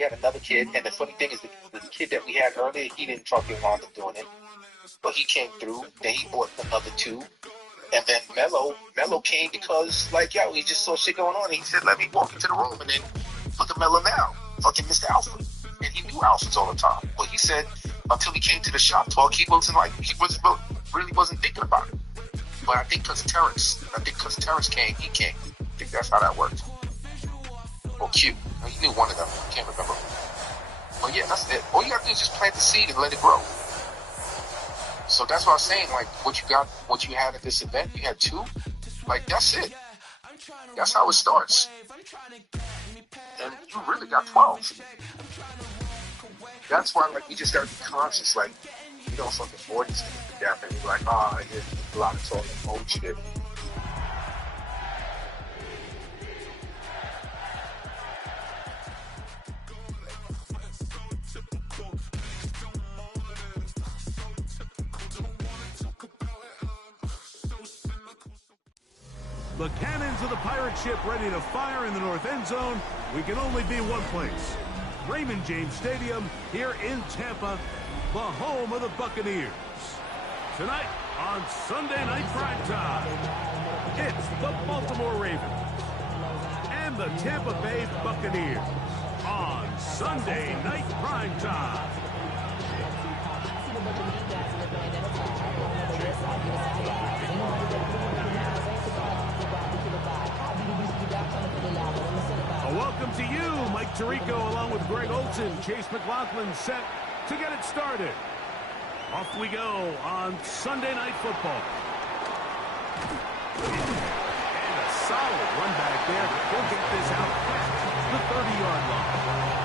we had another kid, and the funny thing is the kid that we had earlier, he didn't fucking wind up doing it, but he came through. Then he bought another two, and then Mello came because like yo, he just saw shit going on. And he said, "Let me walk into the room," and then look at Mello now, fucking Mr. Alpha, and he knew Alphas all the time. But he said until he came to the shop talk, he really wasn't thinking about it. But I think because Terrence came, he came. I think that's how that worked. Or Q. He knew one of them. I can't remember. But yeah, that's it. All you gotta do is just plant the seed and let it grow. So that's what I was saying. Like what you had at this event, you had two. Like that's it. That's how it starts. And you really got 12. That's why, like, we just gotta be conscious. Like, you don't fucking board these things to death and be like, here's a lot of talking old shit. The cannons of the pirate ship ready to fire in the north end zone. We can only be one place. Raymond James Stadium here in Tampa, the home of the Buccaneers. Tonight on Sunday Night Primetime, it's the Baltimore Ravens and the Tampa Bay Buccaneers on Sunday Night Primetime. A welcome to you, Mike Tirico, along with Greg Olson. Chase McLaughlin set to get it started. Off we go on Sunday Night Football. And a solid run back there. We'll get this out past the 30-yard line.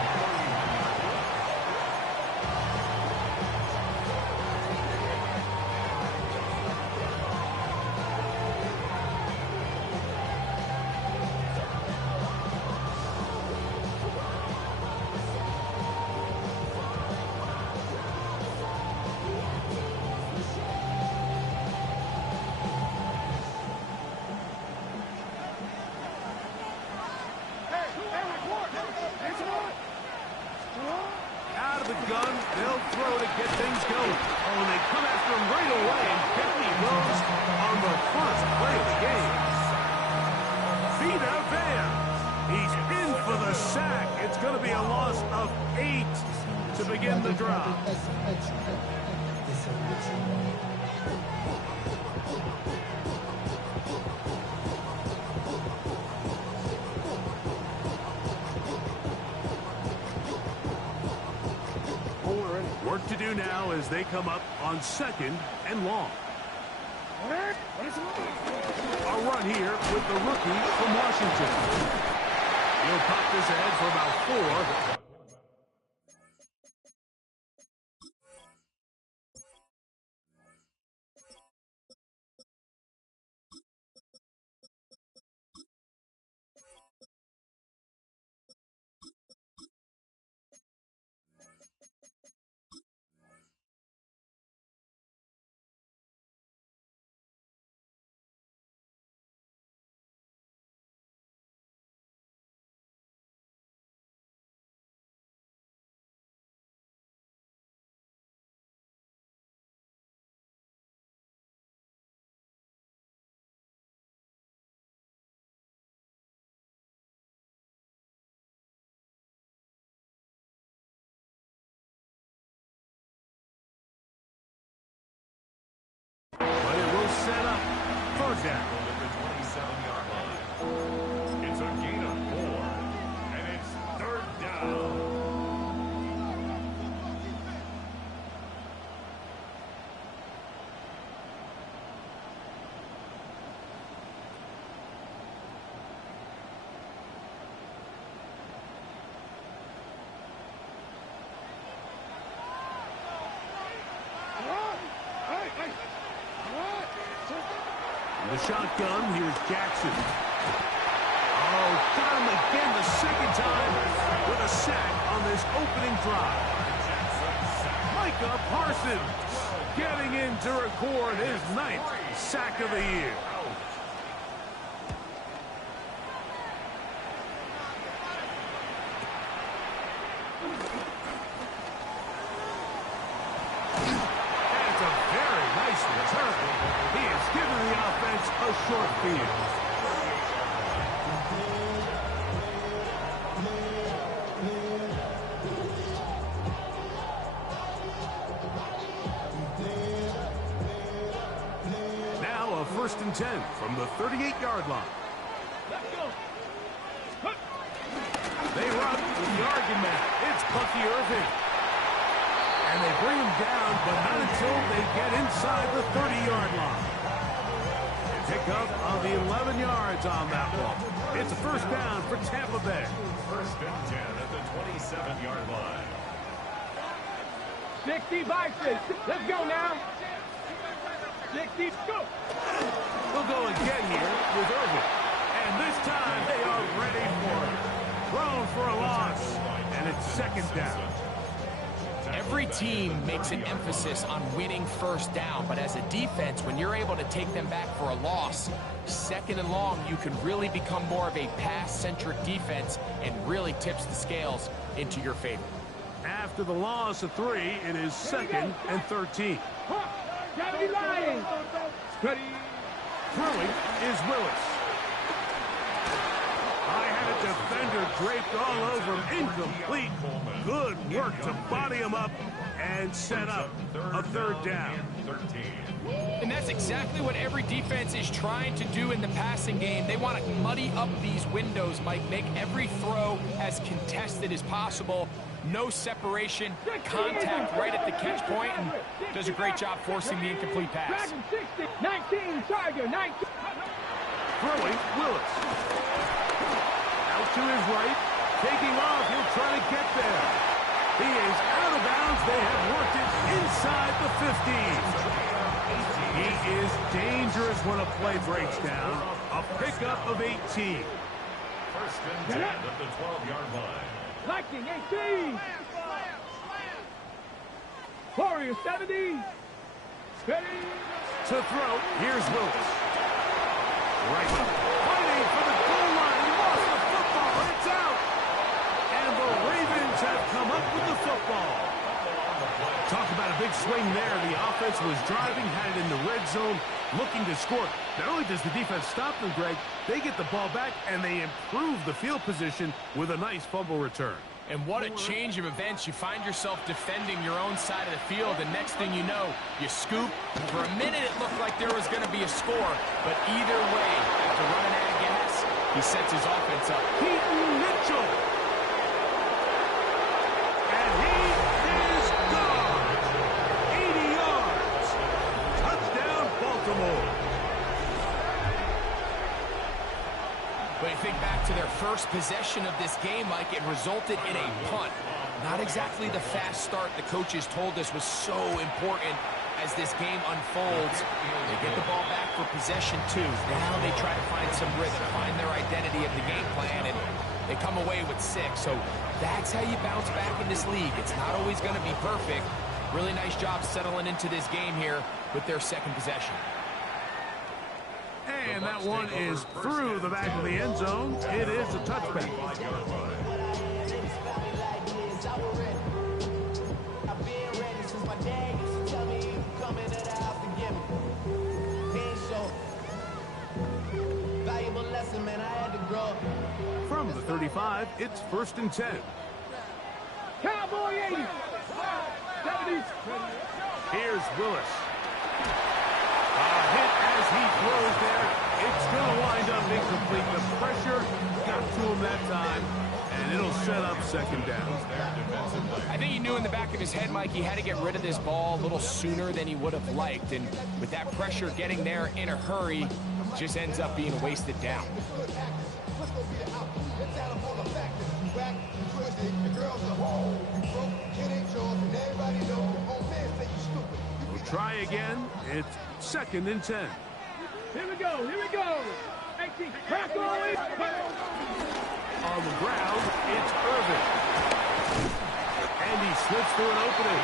Work to do now as they come up on 2nd and long. A run here with the rookie from Washington. He'll pop this ahead for about 4. Set up, 3rd down. At the 27-yard line. It's a gain of 4, and it's 3rd down. The shotgun, here's Jackson. Oh, got him again the 2nd time with a sack on this opening drive. Micah Parsons getting in to record his 9th sack of the year. defense a short field. Now a 1st and 10 from the 38-yard line. They run with the argument. It's Bucky Irving. And they bring him down, but not until they get inside the 30-yard line. Pick up of the 11 yards on that one. It's a 1st down for Tampa Bay. 1st and 10 at the 27-yard line. 60 boxes. Let's go now. 60, go. We'll go again here with Irving. And this time they are ready for it. Thrown for a loss. And it's 2nd down. Every team makes an emphasis on winning 1st down, but as a defense, when you're able to take them back for a loss, 2nd and long, you can really become more of a pass-centric defense and really tips the scales into your favor. After the loss of 3, it is 2nd and 13. Gotta be lying. Ready. Throwing is Willis. I had a defender draped all over him. Incomplete. Good work to body him up and set up a 3rd down. And that's exactly what every defense is trying to do in the passing game. They want to muddy up these windows, Mike, make every throw as contested as possible. No separation, contact right at the catch point, and does a great job forcing the incomplete pass. 19, Tiger, 19. Throwing, Willis. Out to his right. Taking off, he'll try to get there. He is out of bounds. They have worked it inside the 15. He is dangerous when a play breaks down. A pickup of 18. 1st and 10 at the 12-yard line. Lightning, 18. Warrior, 70. Ready. To throw, here's Willis. Right up. Fighting for the goal line. He lost the football. It's out. And the Ravens have come up with the football. Talk about a big swing there. The offense was driving, had it in the red zone, looking to score. Not only does the defense stop them, Greg, they get the ball back, and they improve the field position with a nice fumble return. And what a change of events. You find yourself defending your own side of the field, and next thing you know, you scoop. For a minute, it looked like there was going to be a score, but either way, after running out of gas, he sets his offense up. Keaton Mitchell. And he is gone. 80 yards. Touchdown, Baltimore. But you think back to their first possession of this game, Mike, it resulted in a punt. Not exactly the fast start the coaches told us was so important as this game unfolds. They get the ball back for possession 2. Now they try to find some rhythm, find their identity of the game plan, and they come away with 6. So that's how you bounce back in this league. It's not always going to be perfect. Really nice job settling into this game here with their 2nd possession. And that one is through the back of the end zone. It is a touchback. From the 35, it's 1st and 10. Cowboy 80. 70. Here's Willis. A hit as he throws there. It's going to wind up incomplete. The pressure got to him that time, and it'll set up 2nd down. I think he knew in the back of his head, Mike, he had to get rid of this ball a little sooner than he would have liked. And with that pressure getting there in a hurry, just ends up being a wasted down. We'll try again. It's 2nd and 10. Here we go. Here we go. 18. Crack on. On the ground, it's Irving. And he slips through an opening.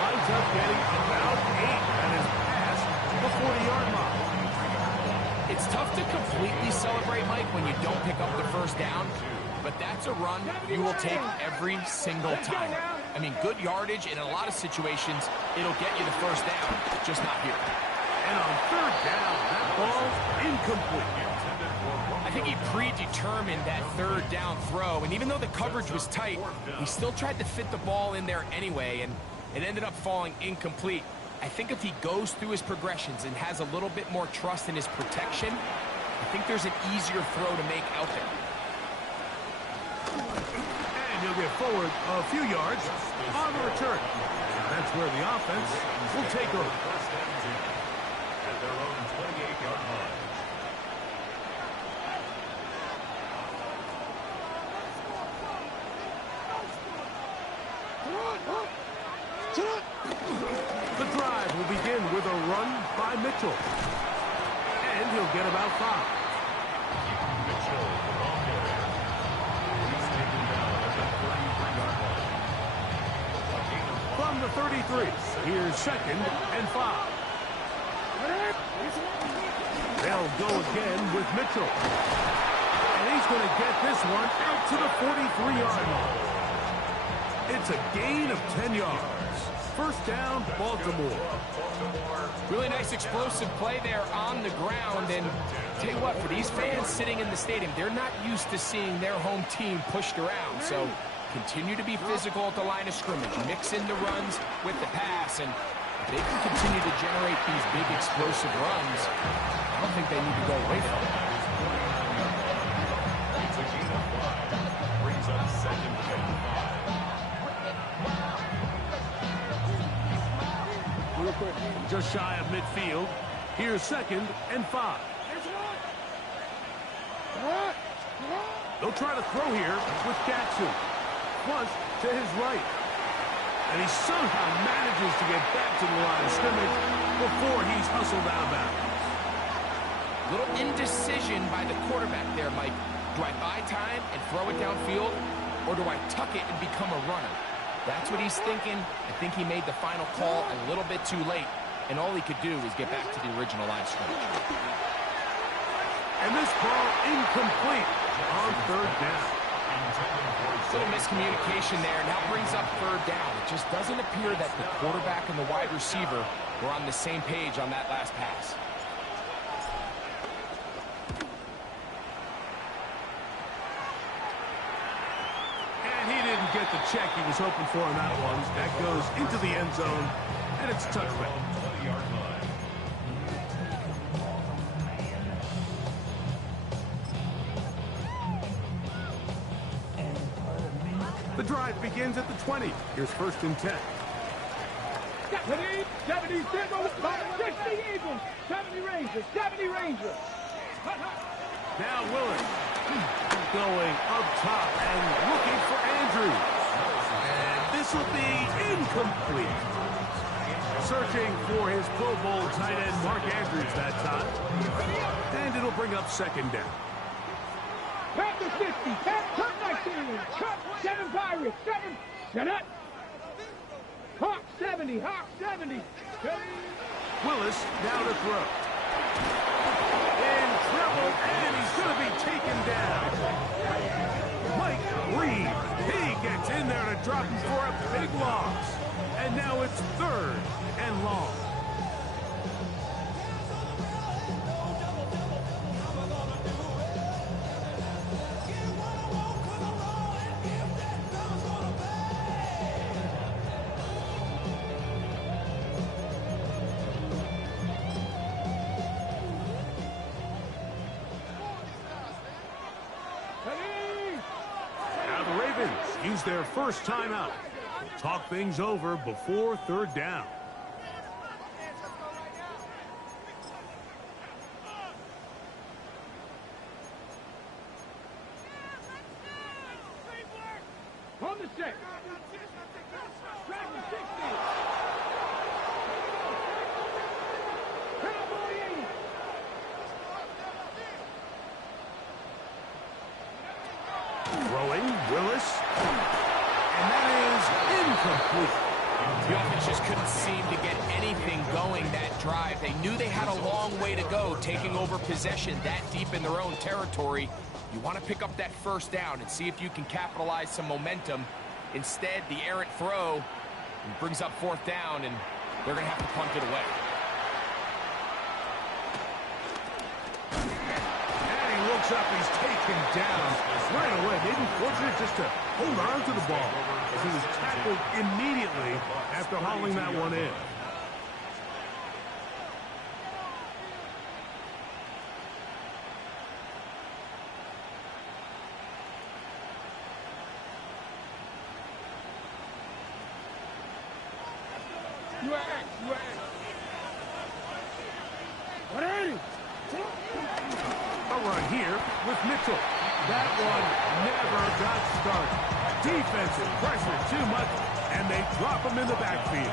Winds up getting about 8 and is past the 40-yard line. It's tough to completely celebrate, Mike, when you don't pick up the 1st down, but that's a run you will take every single time. I mean, good yardage in a lot of situations, it'll get you the 1st down, just not here. And And on third down, that ball's incomplete. I think he predetermined that third down throw, and even though the coverage was tight, he still tried to fit the ball in there anyway, and it ended up falling incomplete. I think if he goes through his progressions and has a little bit more trust in his protection, I think there's an easier throw to make out there. And he'll get forward a few yards on the return. That's where the offense will take over. At their own 28-yard line. The drive will begin with a run by Mitchell. And he'll get about 5. Mitchell, the ball carrier. He's taken down at the 33-yard line. From the 33, here's 2nd and 5. They'll go again with Mitchell. And he's going to get this one out to the 43-yard line. It's a gain of 10 yards. First down, Baltimore. Really nice explosive play there on the ground, and tell you what, for these fans sitting in the stadium, they're not used to seeing their home team pushed around, so continue to be physical at the line of scrimmage, mix in the runs with the pass, and if they can continue to generate these big explosive runs, I don't think they need to go away from it. It's a gain of 5. Brings up 2nd and 5. Just shy of midfield. Here's 2nd and 5. They'll try to throw here with Jackson. Flush to his right. And he somehow manages to get back to the line of scrimmage before he's hustled out of bounds. Little indecision by the quarterback there, Mike. Do I buy time and throw it downfield, or do I tuck it and become a runner? That's what he's thinking. I think he made the final call a little bit too late, and all he could do was get back to the original line of scrimmage. And this ball incomplete on third down. Little miscommunication there, now brings up third down. It just doesn't appear that the quarterback and the wide receiver were on the same page on that last pass. Get the check he was hoping for on that one. That goes into the end zone, and it's a touchback. 20-yard line. The drive begins at the 20. Here's 1st and 10. 70 Eagles, 60 Eagles, 70 Rangers, 70 Rangers. Now Willis going up top and looking for Andrews. And this will be incomplete. Searching for his Pro Bowl tight end Mark Andrews that time. And it'll bring up 2nd down. Panther 50, cut 19, cut 7 Pirates, 7, shut up. Hawk 70, Hawk 70. Willis now to throw. In trouble, and he's going to be taken down. Mike Reed, he gets in there to drop him for a big loss. And now it's 3rd and long. Use their first timeout. Talk things over before 3rd down. On the set. Dragon 60. Cowboy 80. Throwing, Willis. And that is incomplete. The offense just couldn't seem to get anything going that drive. They knew they had a long way to go, taking over possession that deep in their own territory. You want to pick up that first down and see if you can capitalize some momentum. Instead, the errant throw brings up 4th down, and they're going to have to punt it away. looks up, he's taken down right away. Maybe fortunate just to hold on to the ball, as he was tackled immediately after hauling that one in. A run here with Mitchell. That one never got started. Defensive pressure too much, and they drop him in the backfield.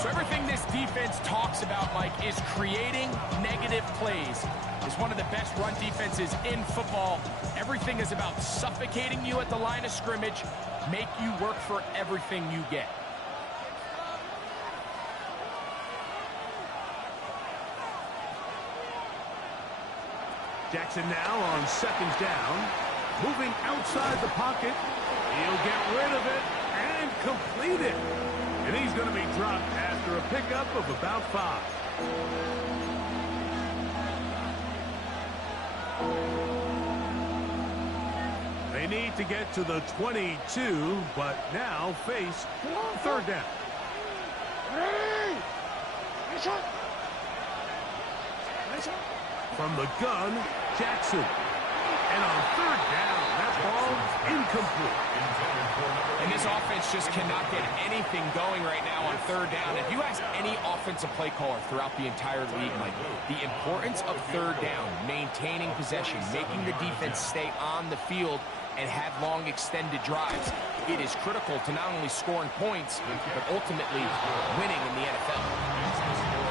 So everything this defense talks about, Mike, is creating negative plays. It's one of the best run defenses in football. Everything is about suffocating you at the line of scrimmage, make you work for everything you get. Jackson now on second down. Moving outside the pocket. He'll get rid of it and complete it. And he's going to be dropped after a pickup of about 5. They need to get to the 22, but now face third down. From the gun, Jackson. And on third down, that ball incomplete. And this offense just cannot get anything going right now on third down. If you ask any offensive play caller throughout the entire league, Mike, the importance of third down, maintaining possession, making the defense stay on the field and have long extended drives, it is critical to not only scoring points, but ultimately winning in the NFL.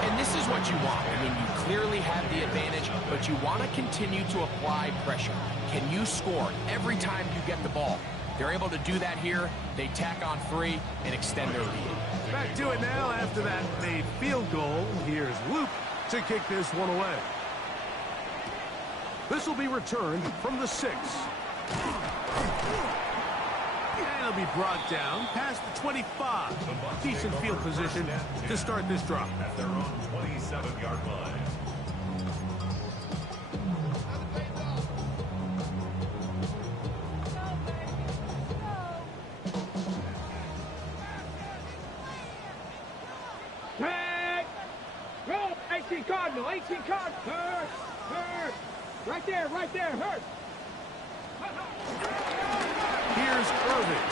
And this is what you want. I mean, you clearly have the advantage, but you want to continue to apply pressure. Can you score every time you get the ball? They're able to do that here. They tack on 3 and extend their lead. Back to it now after that made field goal. Here's Luke to kick this one away. This will be returned from the 6. And it'll be brought down past the 25. Decent field position to start this drive. At their own 27-yard line. Tag! Go! 18 Cardinal! 18 Cardinal! Hurt! Hurt! Right there! Right there! Hurt! Here's Irving.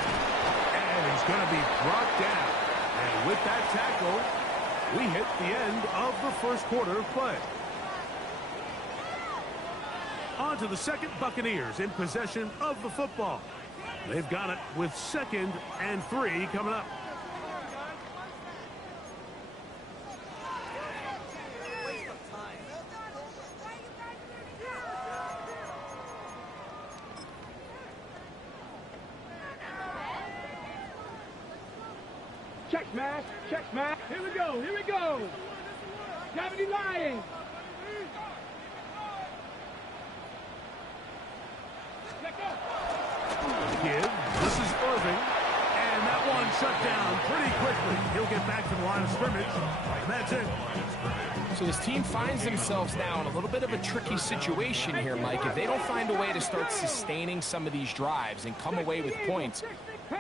And he's going to be brought down. And with that tackle, we hit the end of the first quarter of play. On to the second. Buccaneers in possession of the football. They've got it with 2nd and 3 coming up. Check smash! Check smash! Here we go! Here we go! Gravity lying! Let go! Give. This is Irving. And that one shut down pretty quickly. He'll get back to the line of scrimmage. And that's it. So this team finds themselves now in a little bit of a tricky situation here, Mike. If they don't find a way to start sustaining some of these drives and come away with points,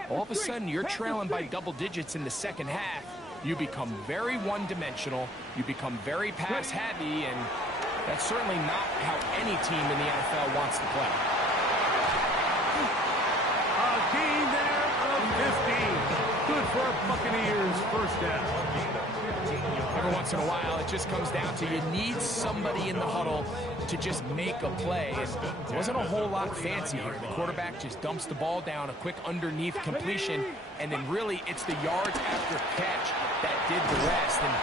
all of a sudden you're trailing by double digits in the second half. You become very one-dimensional. You become very pass-heavy, and that's certainly not how any team in the NFL wants to play. A gain there of 15. Good for Buccaneers first down. Every once in a while, it just comes down to you need somebody in the huddle to just make a play. And it wasn't a whole lot fancy here. The quarterback just dumps the ball down, a quick underneath completion, and then really it's the yards after catch that did the rest. And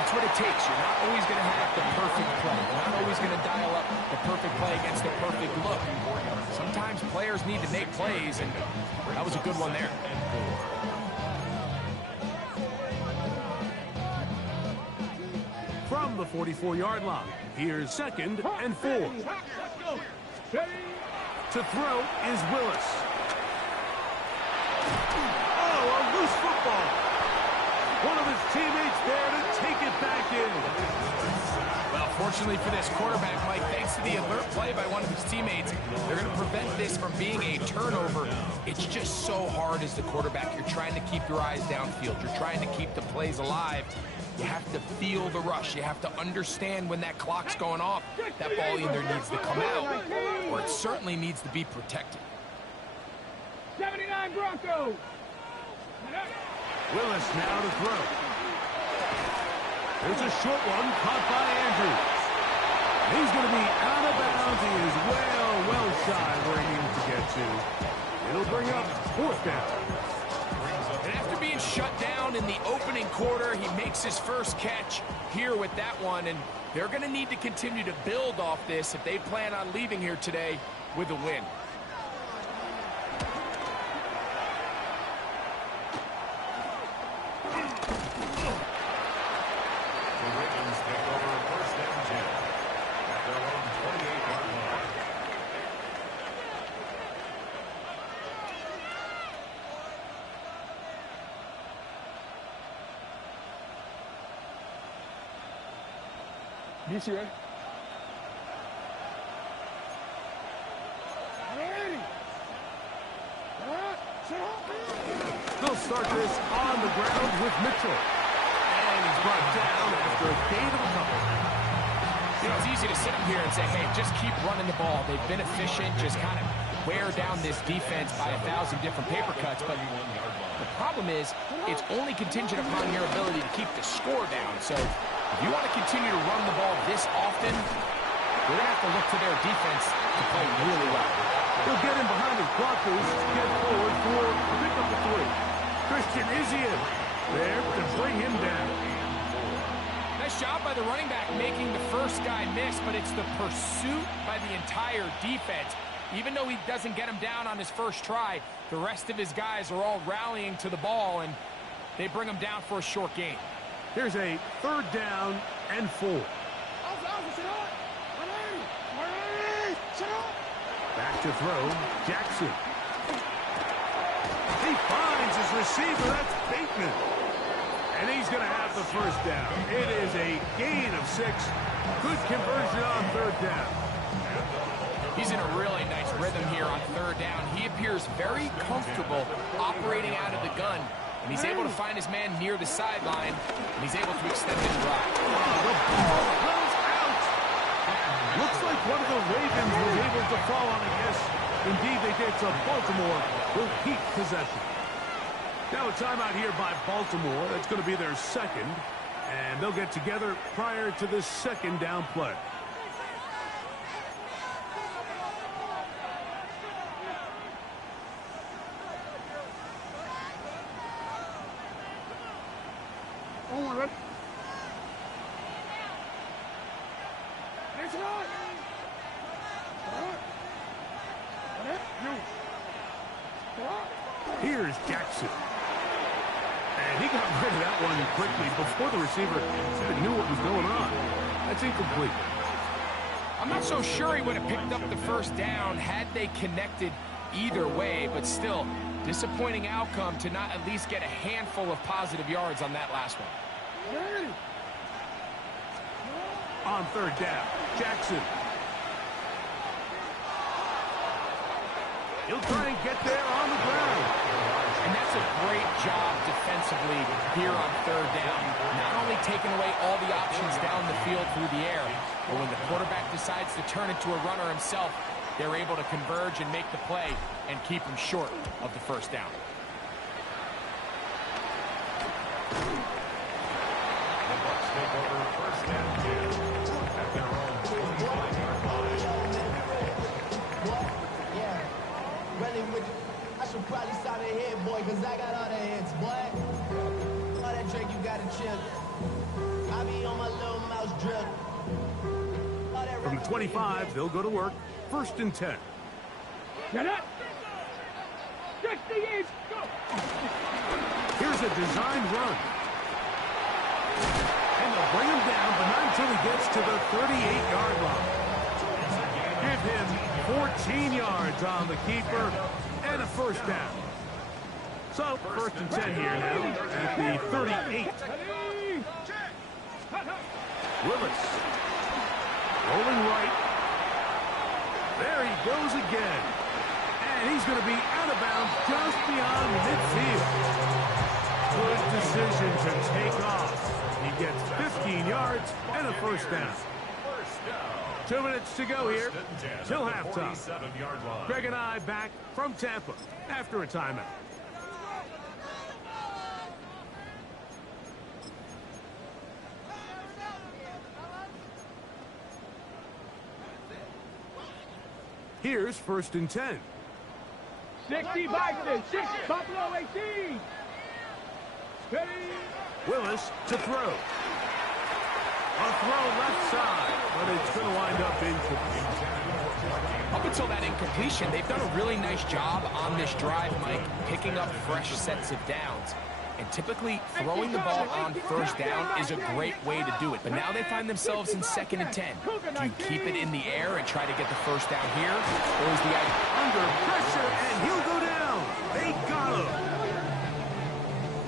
that's what it takes. You're not always going to have the perfect play. You're not always going to dial up the perfect play against the perfect look. Sometimes players need to make plays, and that was a good one there. From the 44-yard line, here's 2nd and 4. To throw is Willis. Oh, a loose football. One of his teammates there to take it back in. Well, fortunately for this quarterback, Mike, thanks to the alert play by one of his teammates, they're going to prevent this from being a turnover. It's just so hard as the quarterback. You're trying to keep your eyes downfield. You're trying to keep the plays alive. You have to feel the rush. You have to understand when that clock's going off. That ball either needs to come out or it certainly needs to be protected. 79 Broncos. Willis now to throw. There's a short one caught by Andrews. He's going to be out of bounds. He is well shy where he needed to get to. It'll bring up 4th down. And after being shut down in the opening quarter, he makes his first catch here with that one. And they're going to need to continue to build off this if they plan on leaving here today with a win. Yes, you ready? They'll start this on the ground with Mitchell. And he's brought down after a gain of a couple. You know, it's easy to sit here and say, hey, just keep running the ball. They've been efficient, just kind of wear down this defense by 1,000 different paper cuts. But the problem is, it's only contingent upon your ability to keep the score down. So if you want to continue to run the ball this often, we're going to have to look to their defense to play really well. He'll get him behind his blockers, get forward for pick up the 3. Christian Izien there to bring him down. Nice job by the running back making the first guy miss, but it's the pursuit by the entire defense. Even though he doesn't get him down on his first try, the rest of his guys are all rallying to the ball, and they bring him down for a short gain. Here's a 3rd down and 4. Back to throw, Jackson. He finds his receiver, that's Bateman. And he's going to have the 1st down. It is a gain of 6. Good conversion on 3rd down. He's in a really nice rhythm here on 3rd down. He appears very comfortable operating out of the gun. And he's able to find his man near the sideline, and he's able to extend his drive. The ball comes out. Looks like one of the Ravens was able to fall on it. Yes, indeed they did. So Baltimore will keep possession. Now a timeout here by Baltimore. That's going to be their 2nd. And they'll get together prior to the 2nd down play. Here's Jackson. And he got rid of that one quickly before the receiver even knew what was going on. That's incomplete. I'm not so sure he would have picked up the 1st down had they connected either way, but still, disappointing outcome to not at least get a handful of positive yards on that last one. On 3rd down, Jackson. He'll try and get there on the ground. And that's a great job defensively here on 3rd down. Not only taking away all the options down the field through the air, but when the quarterback decides to turn into a runner himself, they're able to converge and make the play and keep him short of the 1st down. The Bucs take over 1st and 10 at their own 25-yard line. Really with you. I should probably sign a hit, boy, because I got all the hits, boy. All that drink, you got to chill. I be on my little mouse drip. From the 25, they'll go to work. 1st and 10. Get up. 68. Go. Here's a designed run. And they'll bring him down, but not until he gets to the 38-yard line. Give him 14 yards on the keeper and a 1st down. So, first and 10 here now at the 38. Willis. Rolling right. There he goes again. And he's going to be out of bounds just beyond midfield. Good decision to take off. He gets 15 yards and a first down. 2 minutes to go here till halftime. Greg and I back from Tampa after a timeout. Here's first and 10. 60 Bison, 6 Buffalo 18. Steady. Willis to throw. A throw left side, but it's going to wind up incomplete. Up until that incompletion, they've done a really nice job on this drive, Mike, picking up fresh sets of downs. And typically, throwing the ball on first down is a great way to do it. But now they find themselves in 2nd and 10. Do you keep it in the air and try to get the first down here? Or is the idea under pressure, and he'll go down. They got him.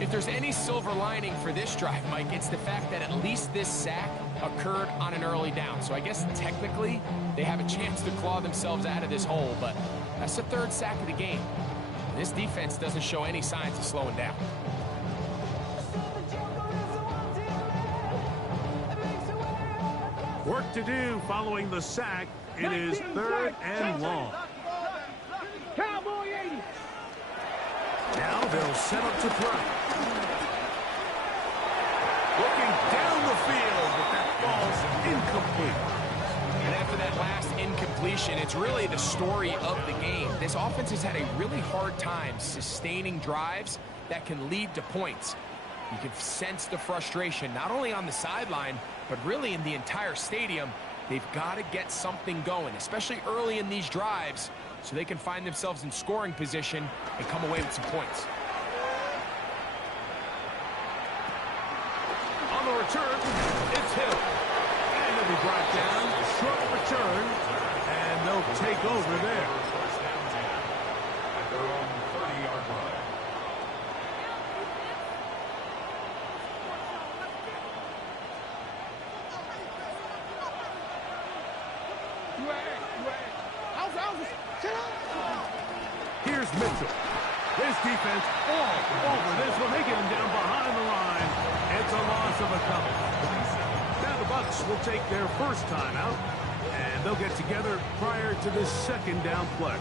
If there's any silver lining for this drive, Mike, it's the fact that at least this sack occurred on an early down. So I guess technically they have a chance to claw themselves out of this hole, but that's the 3rd sack of the game. And this defense doesn't show any signs of slowing down. Work to do following the sack. It is 3rd and long. Cowboy 80. Now they'll set up to throw. Looking down the field, but that ball's incomplete. And after that last incompletion, it's really the story of the game. This offense has had a really hard time sustaining drives that can lead to points. You can sense the frustration, not only on the sideline, but really in the entire stadium. They've got to get something going, especially early in these drives, so they can find themselves in scoring position and come away with some points. On the return, it's Hill. And he'll be brought down. Short return, and they'll take over there. At their own 30-yard line. Here's Mitchell. This defense all over this one. They get him down behind the line. It's a loss of a couple. Now the Bucs will take their first timeout, and they'll get together prior to this 2nd down play.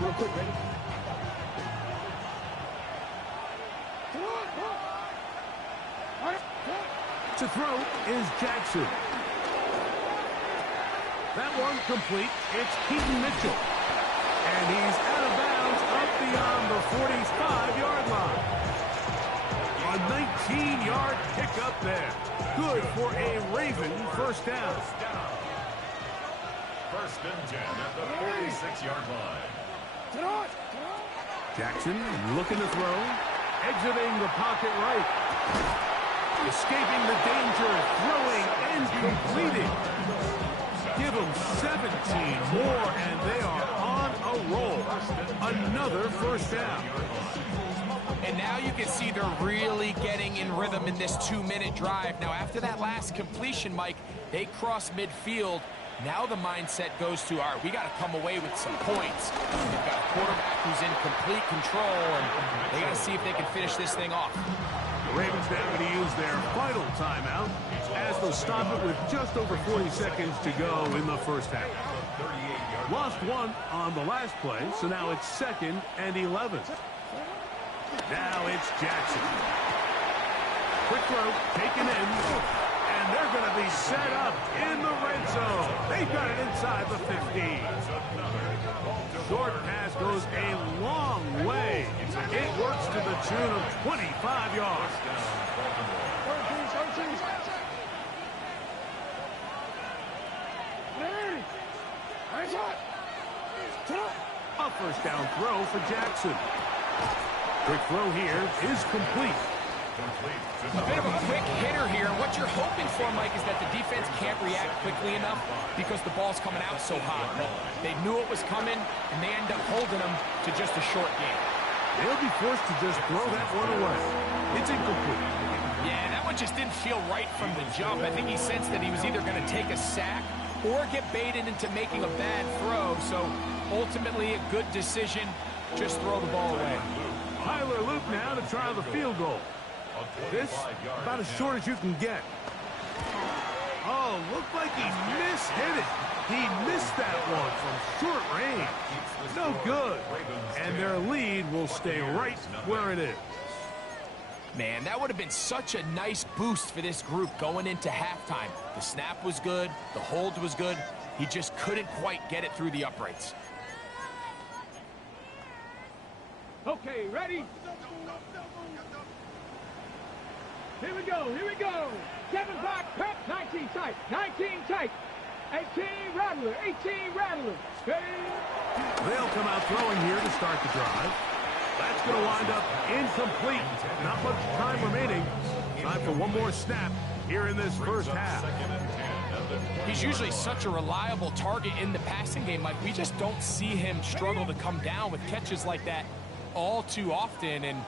Real quick, ready? To throw is Jackson. That one complete. It's Keaton Mitchell. And he's out of bounds up beyond the 45-yard line. A 19-yard pickup there. Good for a Raven first down. First and 10 at the 46-yard line. Jackson looking to throw. Exiting the pocket right. Escaping the danger, throwing and completing. Give them 17 more, and they are on a roll. Another first down. And now you can see they're really getting in rhythm in this 2-minute drive. Now, after that last completion, Mike, they cross midfield. Now the mindset goes to, all right, we got to come away with some points. They've got a quarterback who's in complete control, and they got to see if they can finish this thing off. The Ravens now going to use their final timeout as they'll stop it with just over 40 seconds to go in the first half. Lost one on the last play, so now it's 2nd and 11. Now it's Jackson. Quick throw, taken in, and they're going to be set up in the red zone. They've got it inside the 15. Short pass goes a long way. It works to the tune of 25 yards. A first down throw for Jackson. Quick throw here is complete. A bit of a quick hitter here. What you're hoping for, Mike, is that the defense can't react quickly enough because the ball's coming out so hot. But they knew it was coming, and they end up holding them to just a short game. They'll be forced to just throw that one away. It's incomplete. Yeah, that one just didn't feel right from the jump. I think he sensed that he was either going to take a sack or get baited into making a bad throw. So ultimately a good decision. Just throw the ball away. Tyler Luke now to try the field goal. This about as short as you can get. Oh, looked like he mishit it. He missed that one from short range. No good. And their lead will stay right where it is. Man, that would have been such a nice boost for this group going into halftime. The snap was good. The hold was good. He just couldn't quite get it through the uprights. Okay, ready? Here we go, here we go. 7 box, cut, 19 tight, 19 tight. 18 rattler, 18 rattler. Ready? They'll come out throwing here to start the drive. That's going to wind up incomplete. Not much time remaining. Time for one more snap here in this first half. He's usually such a reliable target in the passing game, Mike. We just don't see him struggle to come down with catches like that all too often. And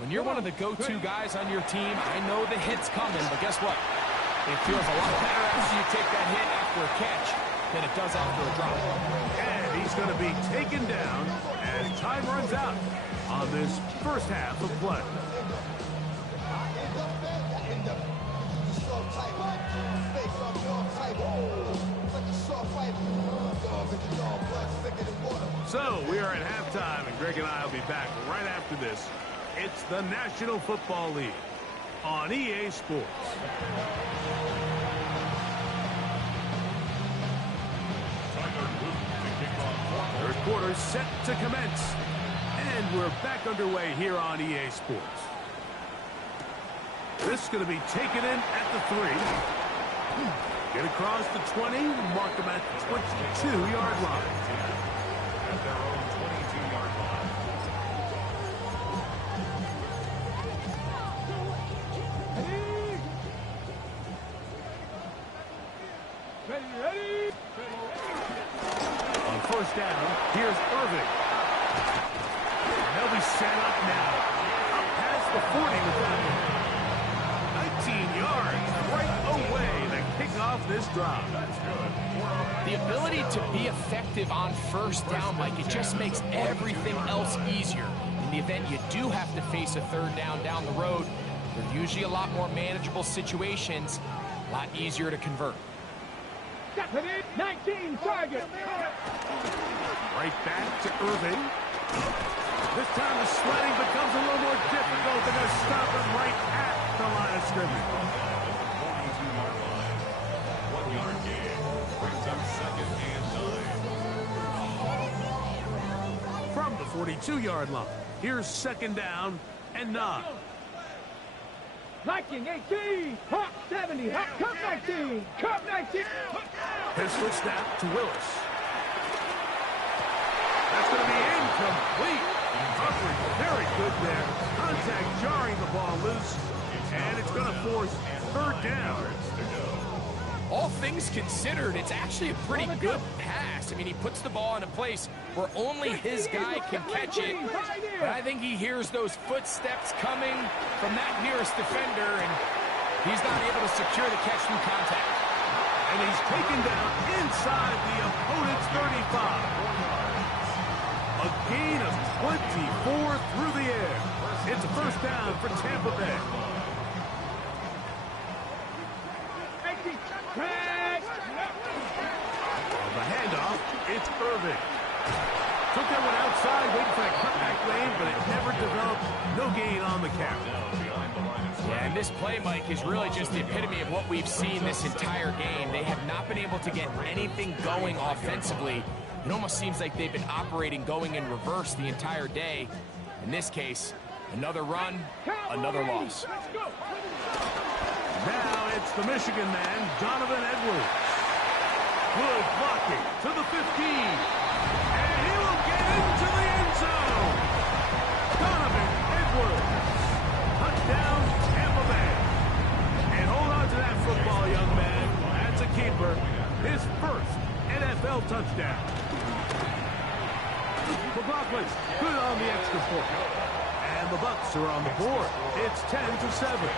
when you're one of the go-to guys on your team, I know the hit's coming, but guess what? It feels a lot better after you take that hit after a catch than it does after a drop. And he's going to be taken down as time runs out on this first half of play. So we are at halftime, and Greg and I will be back right after this. It's the National Football League on EA Sports. Third quarter set to commence. And we're back underway here on EA Sports. This is going to be taken in at the 3. Get across the 20, mark them at the 22-yard line. At their own 22-yard line. Ready, ready? On first down, here's Irving. And they'll be set up now. Up past the 40 with that one. 19 yards right away to kick off this drive. The ability to be effective on first down, Mike, it just makes everything else easier. In the event you do have to face a third down the road, they're usually a lot more manageable situations, a lot easier to convert. 19 target. Right back to Irving. This time the sledding becomes a little more difficult. They're going to stop him right at the line of scrimmage. 22-yard line. 1-yard gain. Brings up 2nd and 9. From the 42-yard line, here's 2nd down and 9. Viking 18, Hawk 70, Hawk Cup 19, Cup 19. Pistol snap to Willis. That's going to be incomplete. Coverage very good there. Contact jarring the ball loose, and it's going to force third down. All things considered, it's actually a pretty good pass. I mean, he puts the ball in a place where only his guy can catch it. But I think he hears those footsteps coming from that nearest defender, and he's not able to secure the catch through contact. And he's taken down inside the opponent's 35. A gain of 24 through the air. It's a first down for Tampa Bay. On the handoff, it's Irving. Took that one outside, waiting for that cutback lane, but it never developed. No gain on the carry. Yeah, and this play, Mike, is really just the epitome of what we've seen this entire game. They have not been able to get anything going offensively. It almost seems like they've been operating going in reverse the entire day. In this case, another run, another loss. Now it's the Michigan man, Donovan Edwards. Good blocking to the 15. And he will get into the end zone. Donovan Edwards. Touchdown, football, young man. That's a keeper. His first NFL touchdown. McLaughlin's good on the extra point. And the Bucs are on the board. It's 10-7.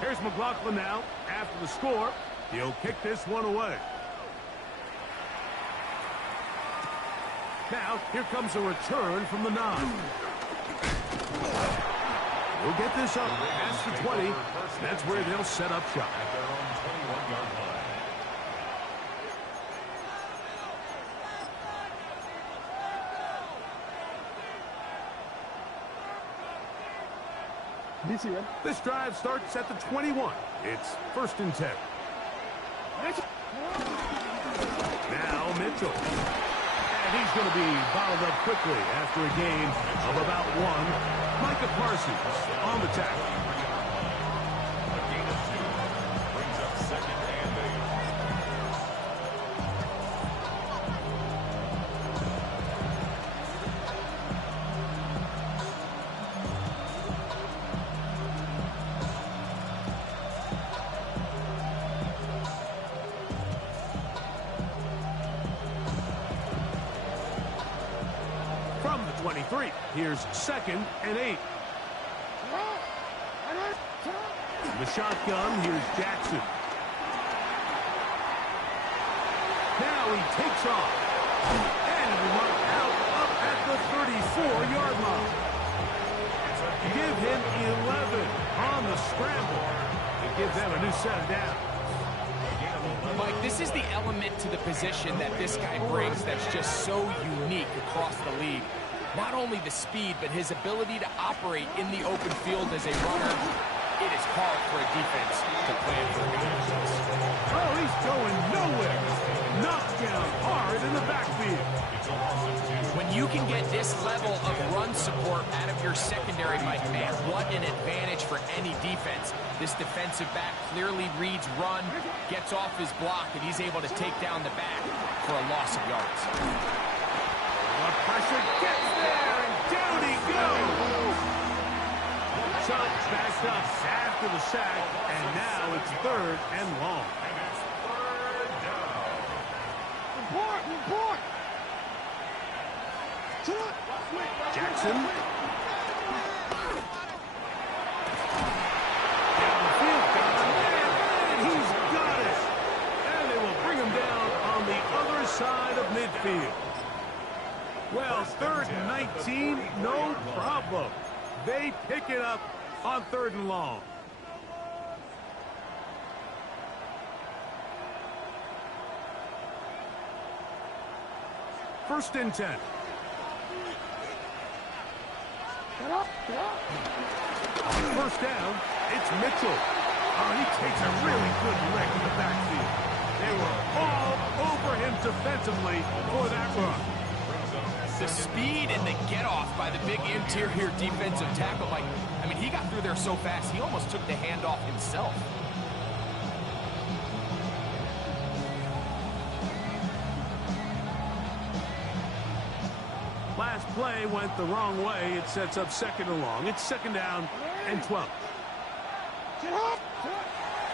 Here's McLaughlin now. After the score, he'll kick this one away. Now, here comes a return from the 9. We'll get this up past the 20. That's where they'll set up shop. At their own 21-yard line. This drive starts at the 21. It's 1st and 10. Now Mitchell. And he's going to be bottled up quickly after a gain of about 1. Micah Parsons on the tackle. A gain of 2 brings up 2nd and 8. From the 23, here's 2nd and 8. The shotgun, here's Jackson. Now he takes off. And he runs out up at the 34-yard line. Give him 11 on the scramble to give them a new set of downs. Mike, this is the element to the position that this guy brings that's just so unique across the league. Not only the speed, but his ability to operate in the open field as a runner. It is hard for a defense to plan for him. Oh, he's going nowhere. Knocked down hard in the backfield. When you can get this level of run support out of your secondary, Mike, man, what an advantage for any defense. This defensive back clearly reads run, gets off his block, and he's able to take down the back for a loss of yards. The pressure gets there, and down he goes. Suggs backed up after the sack, and now it's 3rd and long. And it's 3rd down. Report! Jackson. Downfield, and he's got it. And they will bring him down on the other side of midfield. Well, 3rd and 19, no problem. They pick it up on 3rd and long. First and 10. On 1st down, it's Mitchell. Oh, he takes a really good lick in the backfield. They were all over him defensively for that run. The speed and the get-off by the big interior defensive tackle. I mean, he got through there so fast, he almost took the handoff himself. Last play went the wrong way. It sets up 2nd and long. It's 2nd down and 12.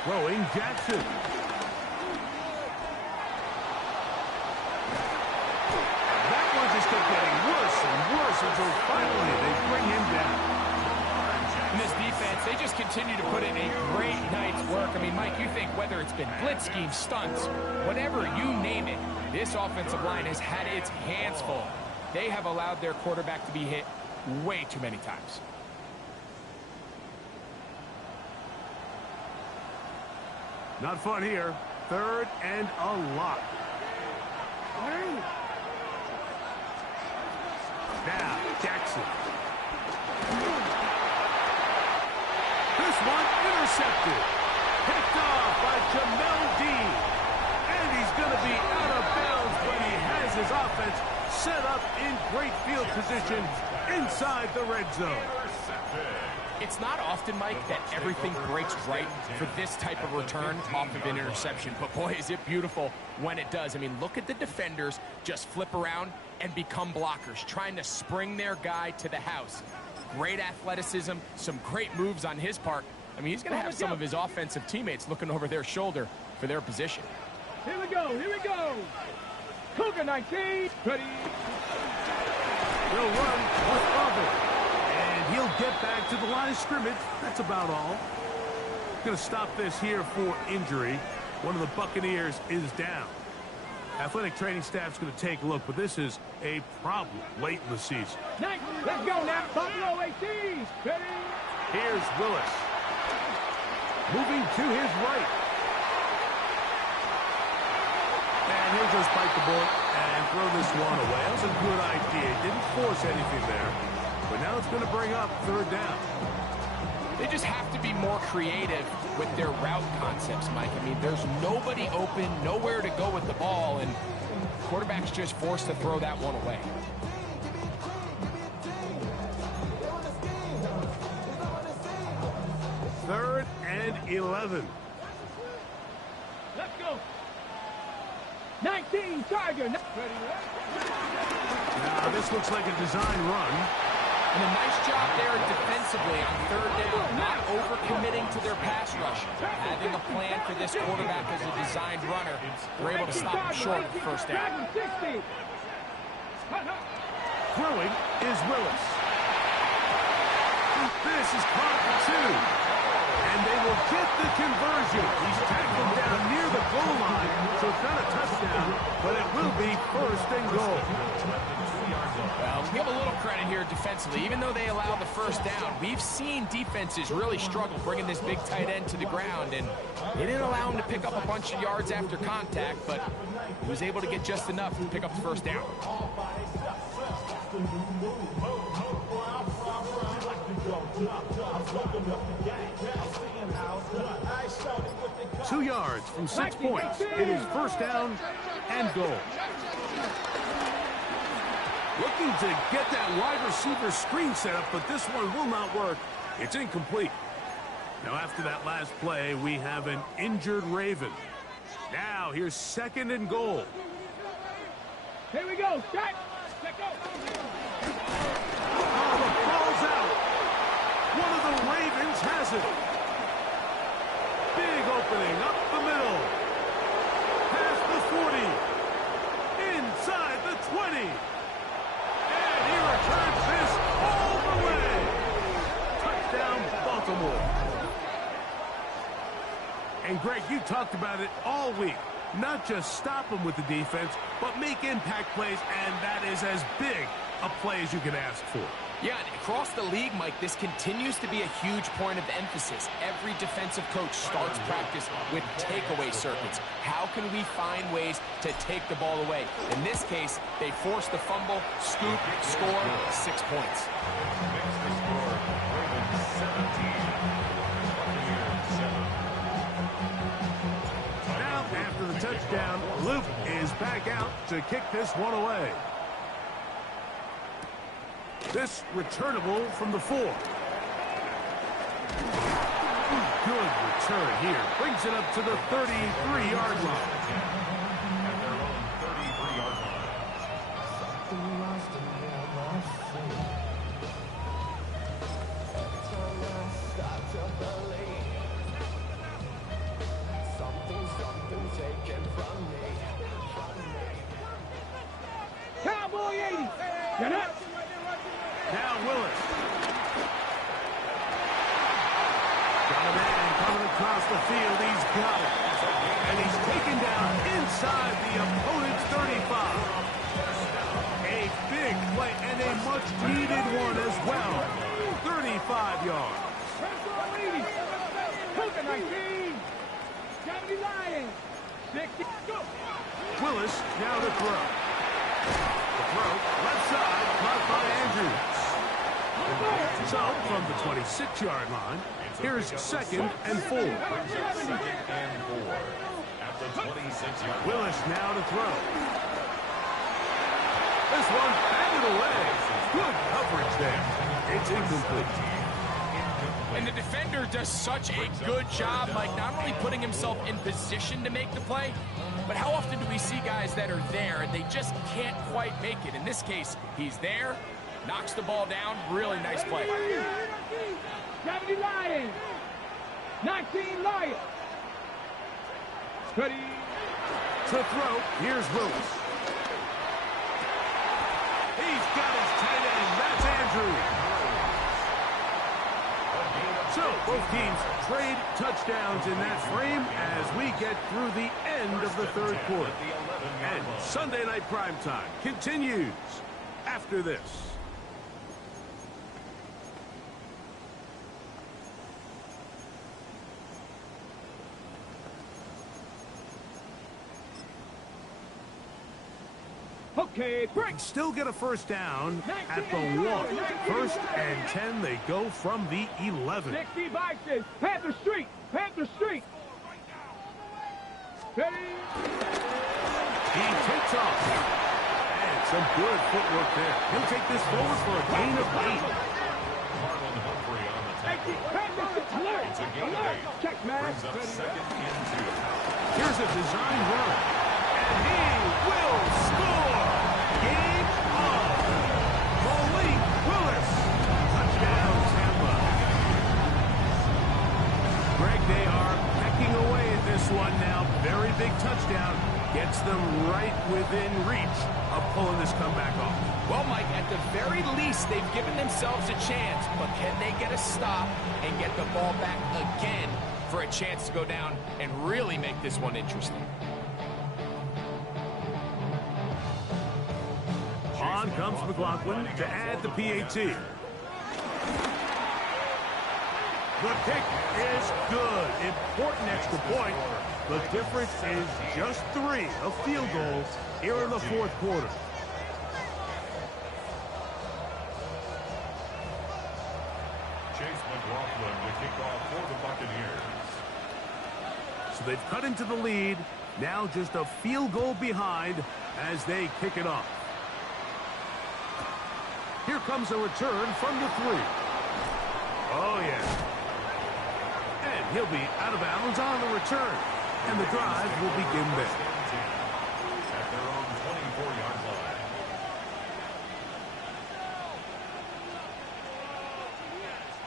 Throwing Jackson. That one just kept getting worse and worse until finally they bring him down. In this defense, they just continue to put in a great night's work. I mean, Mike, you think whether it's been blitz schemes, stunts, whatever you name it, this offensive line has had its hands full. They have allowed their quarterback to be hit way too many times. Not fun here. 3rd and a lot. Now, Jackson. This one intercepted. Picked off by Jamel Dean. And he's going to be out of bounds, but he has his offense set up in great field position inside the red zone. Intercepted. It's not often, Mike, that everything breaks right for this type of return off of an interception. But, boy, is it beautiful when it does. I mean, look at the defenders just flip around and become blockers, trying to spring their guy to the house. Great athleticism, some great moves on his part. I mean, he's going to have some of his offensive teammates looking over their shoulder for their position. Here we go, here we go. Cougar 19, ready. He'll run with Auburn. And he'll get back to the line of scrimmage. That's about all. Going to stop this here for injury. One of the Buccaneers is down. Athletic training staff's going to take a look, but this is a problem late in the season. Nice. Let's go now. Buffalo 18. Ready. Here's Willis. Moving to his right. And he'll just bite the bullet and throw this one away. That was a good idea. Didn't force anything there. But now it's going to bring up third down. They just have to be more creative with their route concepts, Mike. I mean, there's nobody open, nowhere to go with the ball, and quarterback's just forced to throw that one away. Third and 11. Let's go. 19, Tiger. Now, this looks like a design run. And a nice job there defensively on third down, not overcommitting to their pass rush. Having a plan for this quarterback as a designed runner, we're able to stop him short of the first down. Throwing is Willis. This is caught for two. And they will get the conversion. He's tackled down near the goal line, so it's not a touchdown, but it will be first and goal. Well, give a little credit here defensively. Even though they allow the first down, we've seen defenses really struggle bringing this big tight end to the ground, and they didn't allow him to pick up a bunch of yards after contact, but he was able to get just enough to pick up the first down. 2 yards from 6 points. It is first down and goal. Looking to get that wide receiver screen set up, but this one will not work. It's incomplete. Now, after that last play, we have an injured Raven. Now, here's second and goal. Here we go. Strike. Let go. Oh, the ball's out. One of the Ravens has it. Big opening up the middle. Past the 40. Inside the 20. And he returns this all the way. Touchdown, Baltimore. And Greg, you talked about it all week. Not just stop them with the defense, but make impact plays, and that is as big a play as you can ask for. Yeah, and across the league, Mike, this continues to be a huge point of emphasis. Every defensive coach starts practice with takeaway circuits. How can we find ways to take the ball away? In this case, they force the fumble, scoop, score, 6 points. Makes the score Ravens 17, Buccaneers 7. Now, after the touchdown, Luke is back out to kick this one away. This returnable from the 4. Good return here. Brings it up to the 33-yard line. At their own 33-yard line. Cowboy 80. Get up. Now Willis. Got a man coming across the field. He's got it. And he's taken down inside the opponent's 35. A big play and a much-needed one as well. 35 yards. Cougar 19. 70 Lions. 60. Go. Willis now to throw. The throw, left side, caught by Andrews. So, from the 26-yard line, here's second and 4. Second and 4 at the 26-yard line. Willis now to throw. This one batted away. Good coverage there. It's incomplete. And the defender does such a good job, Mike, not only putting himself in position to make the play, but how often do we see guys that are there and they just can't quite make it? In this case, he's there, knocks the ball down, really nice play. 70 Lions. 19 Lions. Ready. To throw, here's Willis. He's got his tight end, that's Andrews. So, both teams trade touchdowns in that frame as we get through the end of the third quarter. And Sunday Night Primetime continues after this. Okay, break. Still get a first down at the 1. First and 10, they go from the 11. 60 Bison. Panther Street. Panther Street. Ready. He takes off. And some good footwork there. He'll take this forward for a gain of 8. Marlon Humphrey on the tackle. Alert. It's a gain of Alert. 8. Check, man. Brings up second and 2. Here's a design run. And he will score. Game on. Malik Willis. Touchdown, Tampa. Greg, they are pecking away at this one now. Very big touchdown. Gets them right within reach of pulling this comeback off. Well, Mike, at the very least, they've given themselves a chance, but can they get a stop and get the ball back again for a chance to go down and really make this one interesting? On comes McLaughlin to add the PAT. The kick is good. Important extra point. The difference is just 3, a field goal here in the fourth quarter. Chase McLaughlin to kick off for the Buccaneers. So they've cut into the lead. Now just a field goal behind as they kick it off. Here comes a return from the 3. Oh, yeah. And he'll be out of bounds on the return. And the drive will begin there. At their own 24-yard line.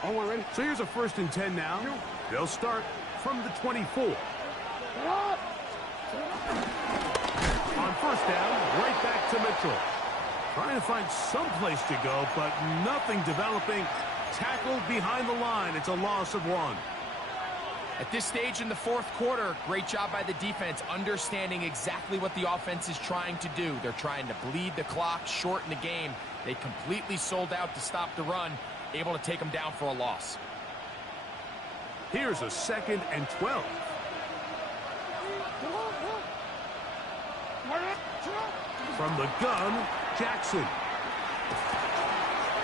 Oh, we're ready. So here's a first and 10 now. They'll start from the 24. On first down, right back to Mitchell. Trying to find some place to go, but nothing developing. Tackled behind the line. It's a loss of 1. At this stage in the fourth quarter, great job by the defense, understanding exactly what the offense is trying to do. They're trying to bleed the clock, shorten the game. They completely sold out to stop the run, able to take them down for a loss. Here's a second and 12. From the gun, Jackson.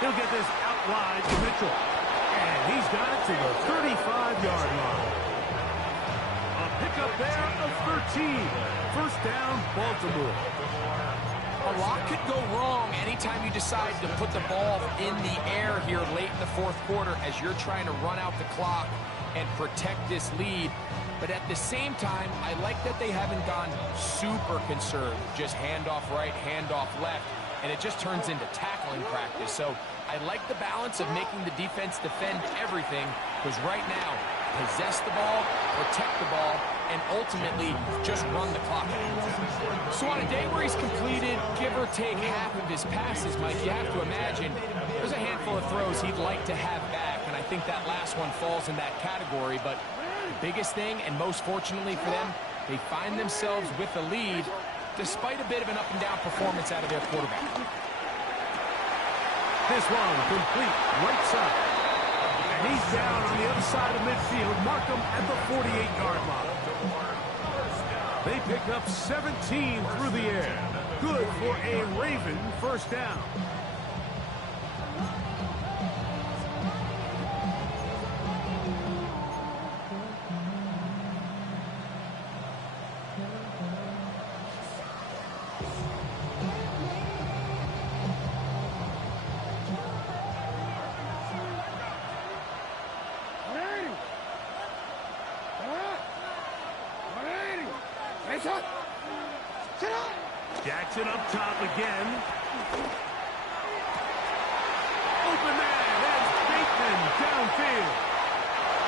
He'll get this out wide to Mitchell. And he's got it to the 35-yard line. A pickup there of 13. First down, Baltimore. A lot could go wrong anytime you decide to put the ball in the air here late in the fourth quarter as you're trying to run out the clock and protect this lead. But at the same time, I like that they haven't gone super conserved. Just handoff right, handoff left, and it just turns into tackling practice. So I like the balance of making the defense defend everything, because right now, possess the ball, protect the ball, and ultimately just run the clock out. So on a day where he's completed, give or take half of his passes, Mike, you have to imagine there's a handful of throws he'd like to have back, and I think that last one falls in that category. But the biggest thing, and most fortunately for them, they find themselves with the lead despite a bit of an up-and-down performance out of their quarterback. This one complete right side. And he's down on the other side of midfield. Mark him at the 48-yard line. They pick up 17 through the air. Good for a Raven first down. Jackson up top again. Open man, that's Bateman downfield.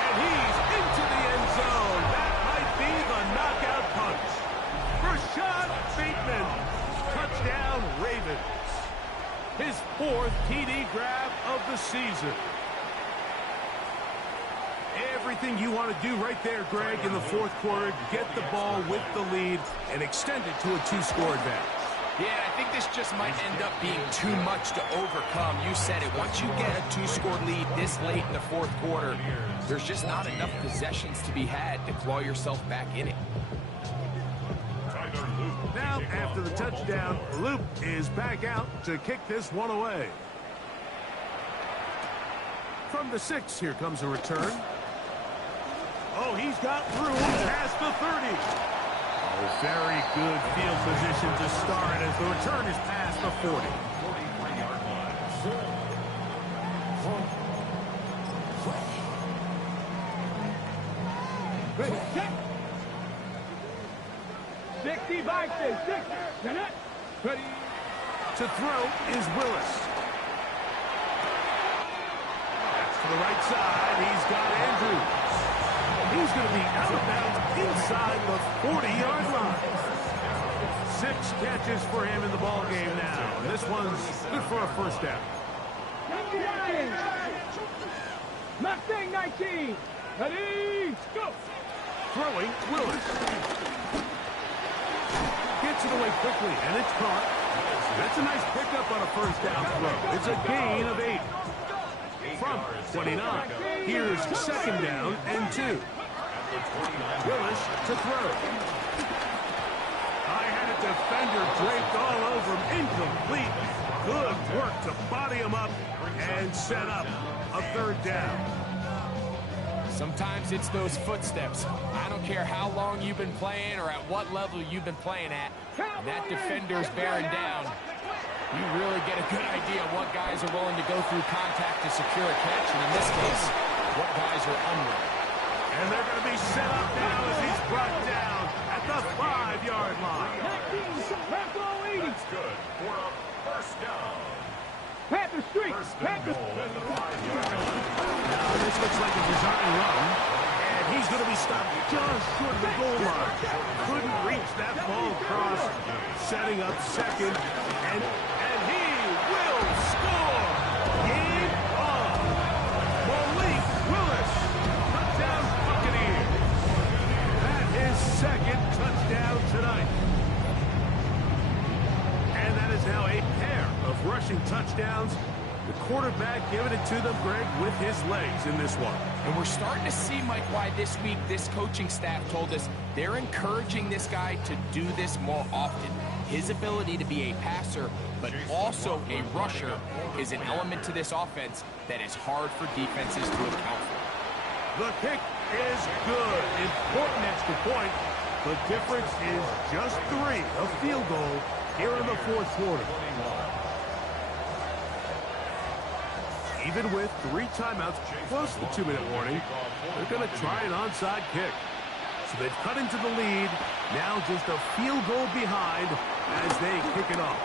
And he's into the end zone. That might be the knockout punch. Rashad Bateman. Touchdown, Ravens. His 4th TD grab of the season. Everything you want to do right there, Greg, in the 4th quarter. Get the ball with the lead and extend it to a 2-score advantage. Yeah, I think this just might end up being too much to overcome. You said it. Once you get a 2-score lead this late in the 4th quarter, there's just not enough possessions to be had to claw yourself back in it. Now, after the touchdown, Loop is back out to kick this one away. From the 6, here comes a return. Oh, he's got through past the 30. Oh, very good field position to start as the return is past the 40. 43-yard line. 65, 6. Ready. To throw is Willis. That's to the right side. He's got Andrews. He's going to be out of bounds inside the 40-yard line. 6 catches for him in the ball game now. And this one's good for a first down. Mustang 19. Ready, go. Throwing Willis. Gets it away quickly, and it's caught. That's a nice pickup on a first down throw. It's a gain of 8. From 29. Here's 2nd down and 2. Willis to throw. I had a defender draped all over him. Incomplete. Good work to body him up and set up a 3rd down. Sometimes it's those footsteps. I don't care how long you've been playing or at what level you've been playing at. And that defender's bearing down. You really get a good idea of what guys are willing to go through contact to secure a catch, and in this case, what guys are unwilling. And they're going to be set up now as he's brought down at the 5-yard line. That's good for a first down. Panther Street. First and goal at the 5-yard line. Now this looks like a design run, and he's going to be stopped just short of the goal line. Couldn't reach that ball across, setting up 2nd, and he will score. Game on. Malik Willis, touchdown Buccaneers. That is 2nd touchdown tonight. And that is now a pair of rushing touchdowns. The quarterback giving it to them, Greg, with his legs in this one. And we're starting to see, Mike, why this week this coaching staff told us they're encouraging this guy to do this more often. His ability to be a passer, but also a rusher, is an element to this offense that is hard for defenses to account for. The kick is good. Important extra point. The difference is just 3, a field goal here in the 4th quarter. Even with 3 timeouts, close to the 2-minute warning, they're going to try an onside kick. So they've cut into the lead, now just a field goal behind as they kick it off.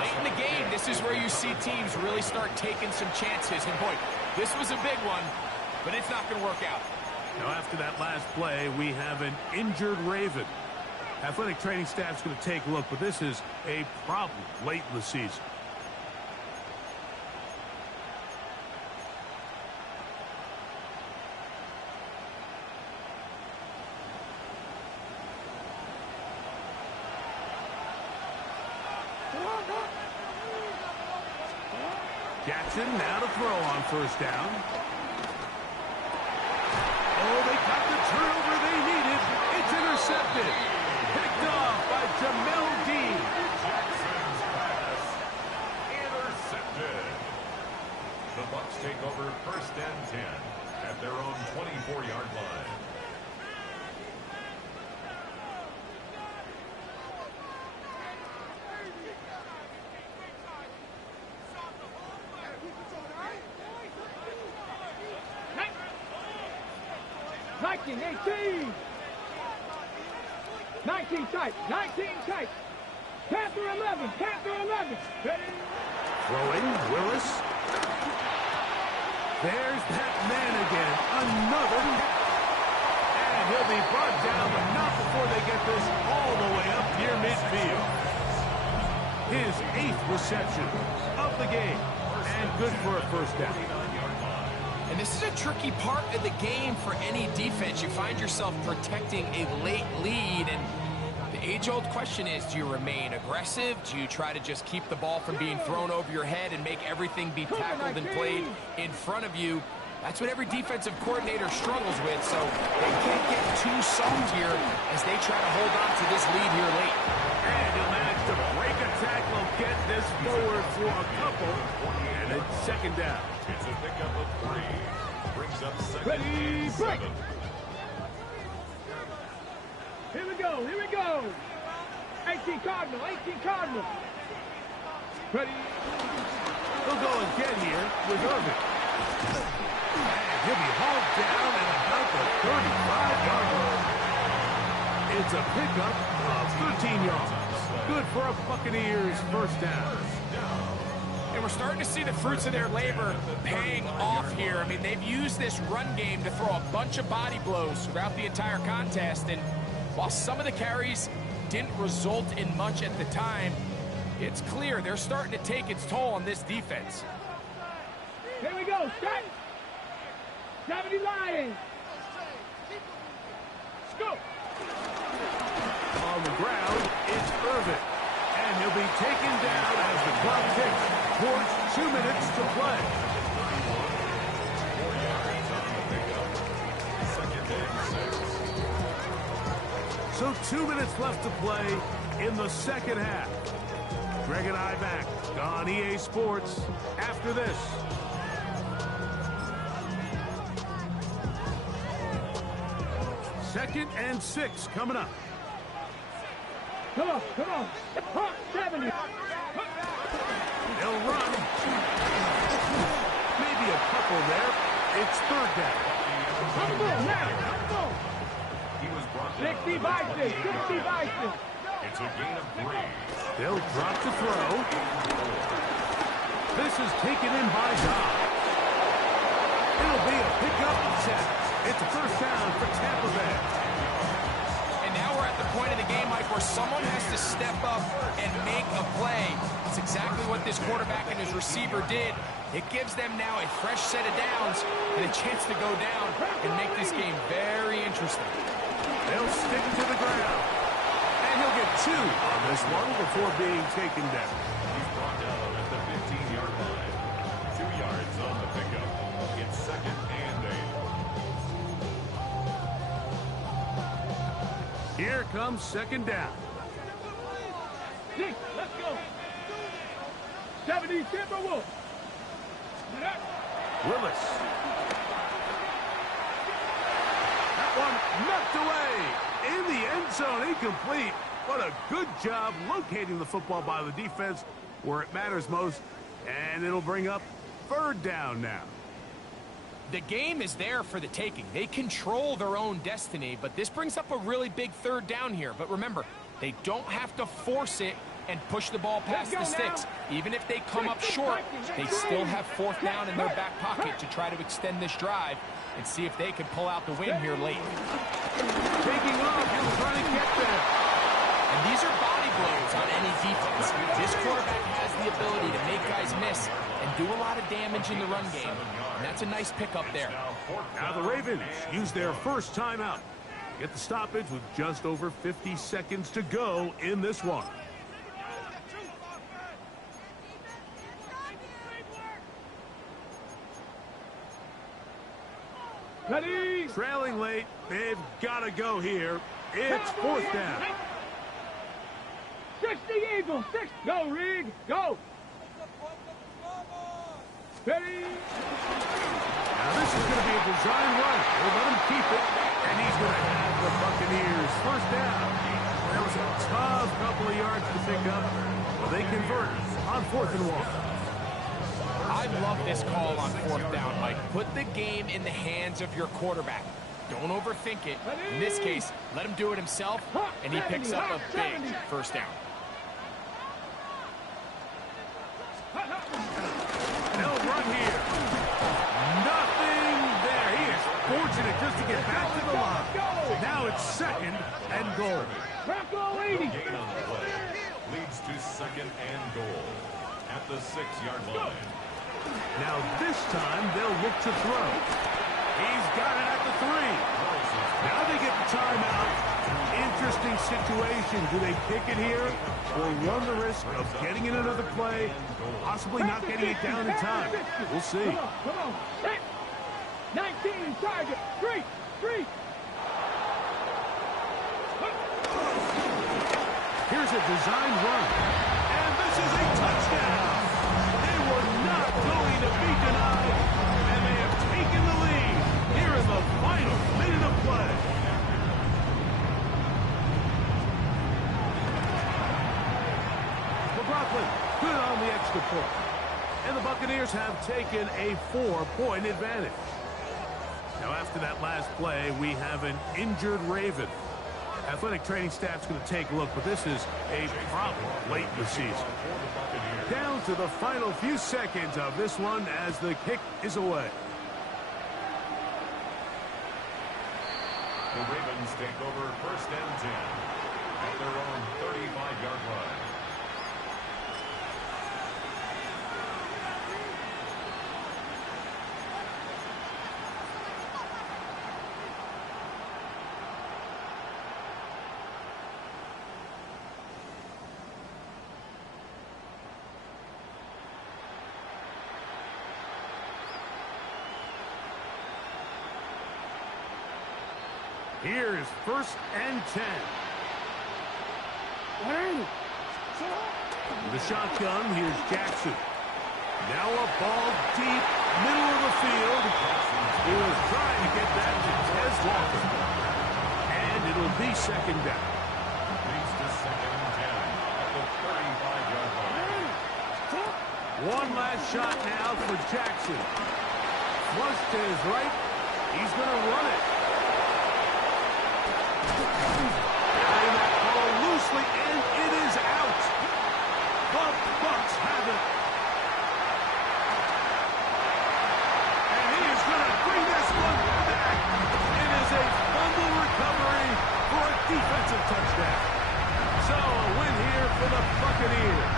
Late in the game, this is where you see teams really start taking some chances. And boy, this was a big one, but it's not going to work out. Now after that last play, we have an injured Raven. Athletic training staff's going to take a look, but this is a problem late in the season. Jackson now to throw on first down. Oh, they got the turnover they needed. It's intercepted. Picked off by Jamel Dean. Jackson's pass intercepted. The Bucs take over 1st and 10 at their own 24-yard line. 19 tight. 19 tight. Panther 11. Panther 11. Ready? Throwing, Willis. There's that man again. Another. And he'll be brought down, but not before they get this all the way up near midfield. His 8th reception of the game. And good for a first down. And this is a tricky part of the game for any defense. You find yourself protecting a late lead, and the age-old question is, do you remain aggressive? Do you try to just keep the ball from being thrown over your head and make everything be tackled and played in front of you? That's what every defensive coordinator struggles with, so they can't get too soft here as they try to hold on to this lead here late. And he'll manage to break a tackle, get this forward for a couple, and it's second down. It's a pickup of 3. Brings up second Ready, and break. 7. Here we go. Here we go. 18 Cardinal. 18 Cardinal. Ready? They'll go again here with Irvin. And he'll be hauled down at about the 35-yard line. It's a pickup of 13 yards. Good for a Buccaneers first down. And we're starting to see the fruits of their labor paying off here. I mean, they've used this run game to throw a bunch of body blows throughout the entire contest. And while some of the carries didn't result in much at the time, it's clear they're starting to take its toll on this defense. Here we go. Set. 70 Lions. Let's go. On the ground, it's Irvin. And he'll be taken down as the clock ticks towards 2 minutes to play. 4 yards on the pickup. Second and 6. So 2 minutes left to play in the second half. Greg and I back on EA Sports after this. Second and 6 coming up. Come on. Come on. Hawk 70. They'll run. Maybe a couple there. It's third down. Come on, now. Come on. He was brought down. 60 Bison. 60 Bison. It's a gain of 3. They'll drop to throw. This is taken in by Dodd. It'll be a pickup of 10. It's a first down for Tampa Bay. And now we're at the point of the game, Mike, where someone has to step up and make a play. It's exactly what this quarterback and his receiver did. It gives them now a fresh set of downs and a chance to go down and make this game very interesting. They'll stick to the ground. And he'll get 2 on this one before being taken down. He's brought down at the 15-yard line. 2 yards on the pickup. It's second and 8. Here comes second down. 6. Let's go. 70 Timberwolves. Willis. That one knocked away. In the end zone, incomplete. What a good job locating the football by the defense where it matters most. And it'll bring up third down now. The game is there for the taking. They control their own destiny, but this brings up a really big third down here. But remember, they don't have to force it and push the ball past the sticks. Even if they come up short, they still have fourth down in their back pocket to try to extend this drive and see if they can pull out the win here late. Taking off, he'll try to get there. And these are body blows on any defense. This quarterback has the ability to make guys miss and do a lot of damage in the run game. And that's a nice pickup there. Now the Ravens use their first timeout. Get the stoppage with just over 50 seconds to go in this one. Ready. Trailing late, they've got to go here. It's fourth down. 60 Eagles. 6. Go, Reed. Go. Ready. Now this is going to be a design run. We'll let him keep it, and he's going to have the Buccaneers first down. That was a tough couple of yards to pick up, but they convert on 4th and 1. I love this call on fourth down, Mike. Put the game in the hands of your quarterback. Don't overthink it. In this case, let him do it himself, and he picks up a big first down. They'll run here. Nothing there. He is fortunate just to get back to the line. Now it's 2nd and goal. Bronco 80. Gain on the play leads to 2nd and goal at the 6-yard line. Now this time they'll look to throw. He's got it at the 3. Now they get the timeout. Interesting situation. Do they kick it here or run the risk of getting in another play, possibly not getting it down in time? We'll see. Come on. 19 target. 3. Here's a design run. And this is a touchdown. They were not going to be denied. And they have taken the lead here in the final minute of play. McLaughlin good on the extra point. And the Buccaneers have taken a 4-point advantage. Now after that last play, we have an injured Raven. Athletic training staff's going to take a look, but this is a problem late in the season. Down to the final few seconds of this one as the kick is away. The Ravens take over 1st and 10 at their own 35-yard line. Here is 1st and 10. The shotgun, here's Jackson. Now a ball deep, middle of the field. He was trying to get that to Tez Walker. And it'll be 2nd down. Leads to 2nd and 10 at the 35-yard line. One last shot now for Jackson. Flush to his right. He's going to run it. Carrying that ball loosely, and it is out. The Bucs have it. And he is going to bring this one back. It is a fumble recovery for a defensive touchdown. So a win here for the Buccaneers.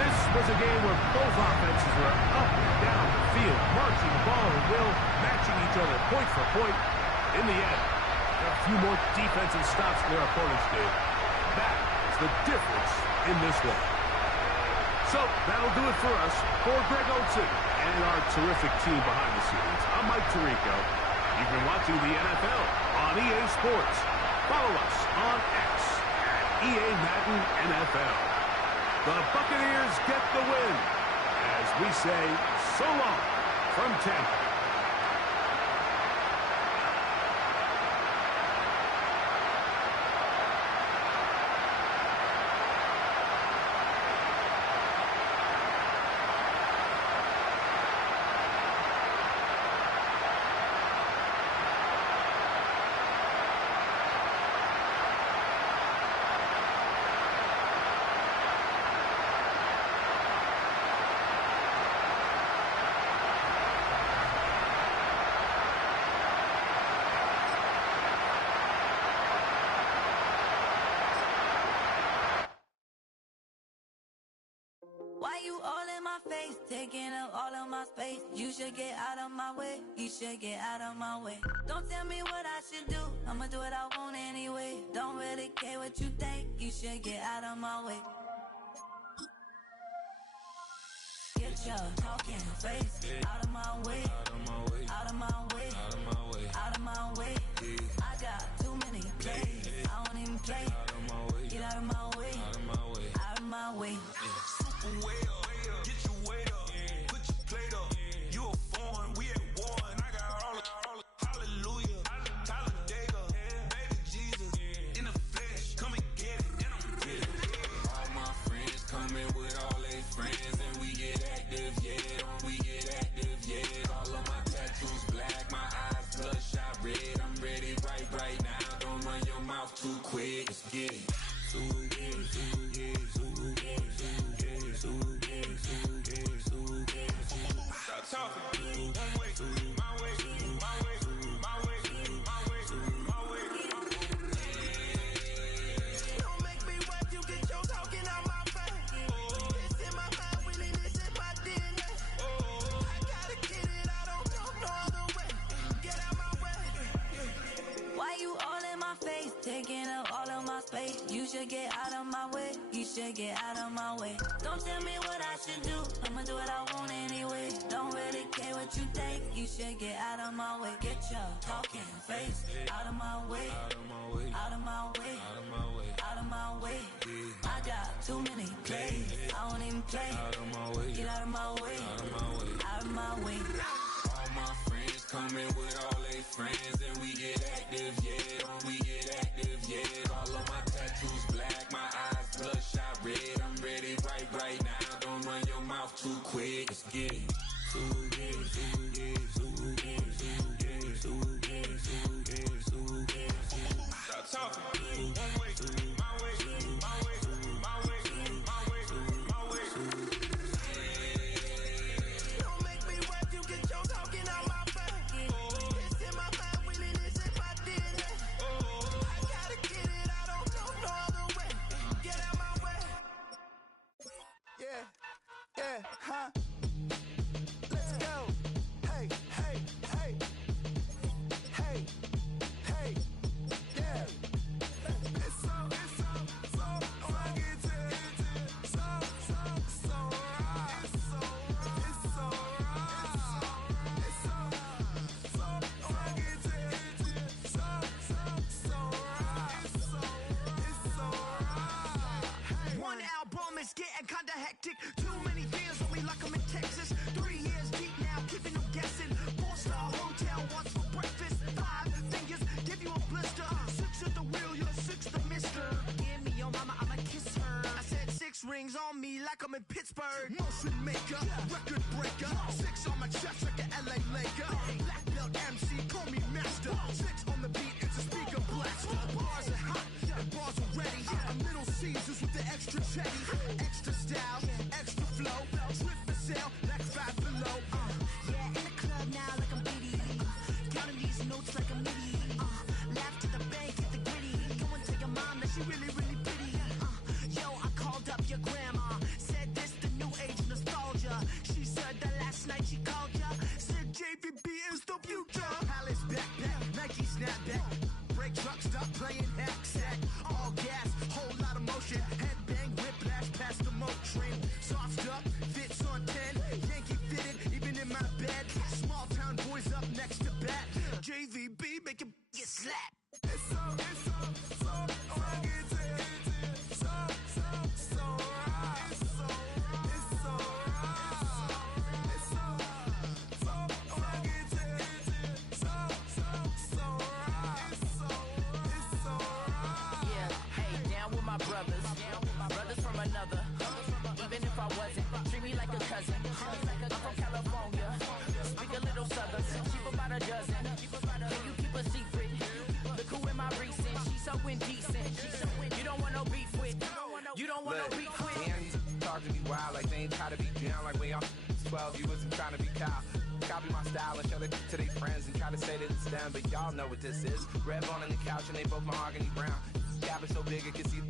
This was a game where both offenses were up and down the field, marching the ball at will, matching each other point for point. In the end, a few more defensive stops than their opponents did. That is the difference in this one. So that'll do it for us. For Greg Olsen and our terrific team behind the scenes, I'm Mike Tirico. You've been watching the NFL on EA Sports. Follow us on X at EA Madden NFL. The Buccaneers get the win as we say so long from Tampa. Why you all in my face, taking up all of my space? You should get out of my way, you should get out of my way. Don't tell me what I should do, I'ma do what I want anyway. Don't really care what you think, you should get out of my way. Get your talking face out of my way, out of my way, out of my way, out of my way, out of my way. I got too many plays, I don't even play. Get out of my way, out of my way, out of my way. Way up, get your weight up, put your plate up. You a foreign, we at war, and I got all of hallelujah, Talladega, baby Jesus, in the flesh, come and get it, and I'm get it. All my friends coming with all their friends, and we get active, yeah, we get active, yeah. All of my tattoos black, my eyes bloodshot red, I'm ready. should get out of my way. Don't tell me what I should do, I'ma do what I want anyway. Don't really care what you think, you should get out of my way. Get your talking face out of my way, out of my way, out of my way, out of my way, out of my way. I got too many plays, I won't even play. Out of my way, get out of my way, out of my way, out of my way. All my friends coming with all their friends, and we get active, yeah. We get active, yeah. All of my tattoos black, my eyes bloodshot red. I'm ready right now. Don't run your mouth too quick. Let's get it. Stop talking. One way, my way, my way, my way, my way, my way. Don't make me rap, you get your talking out my face. It's in my mind, winning is in my DNA. I gotta get it, I don't know no other way. Get out my way. Yeah, huh? Let's go. Hey, hey, hey. Hey, hey, yeah. It's so rugged. So right. It's so right. It's so rugged. It's so right. It's so right. One album is getting kinda hectic. Too many fans on me like I'm in Texas. 3 years deep now, keeping them guessing. 4-star hotel once for breakfast. 5 fingers give you a blister. 6 at the wheel, you're 6 the mister. Give me your mama, I'ma kiss her. I said 6 rings on me like I'm in Pittsburgh. Motion maker, record breaker. 6 on my chest like an LA Laker. Black belt MC, call me master. 6 on the beat, it's a speaker blaster. Bars are hot, and bars are ready. A Middle Caesars with the extra chetty. Extra style, extra flow. Trip for sale, like 5 below. Yeah, in the club now like I'm Diddy. Counting these notes like a MIDI. Laugh to the bank, hit the gritty. Go and tell your mom that she really, really pretty. Yo, I called up your grandma. Said this the new age nostalgia. She said that last night she called ya. Said JVB is the future. Palace backpack, Nike snapback. Break truck, stop playing hack sack. All gas, whole lot of motion. Headbang, whiplash, past the moat train. Soft up, fits on 10. Yankee fitted, even in my bed. Small town boys up next to bat. JVB make it get slapped. It's so rugged. So right. It's so right. It's so right. It's so rugged. So right. It's so right. Yeah, hey, down with my brothers. Brothers from another. Even if I wasn't, treat me like a cousin. I'm from California. Speak a little southern. Cheap about a dozen. Can you keep a secret? Look who in my recent. She's so indecent. You don't want no beef with. You don't want no beef with. Damn, these talk to me wild like they ain't try to be down like when y'all 12, you wasn't trying to be Kyle. Copy my style and show it to their friends and try to say that it's them, but y'all know what this is. Red bone on the couch and they both mahogany brown. Gap is so big it can see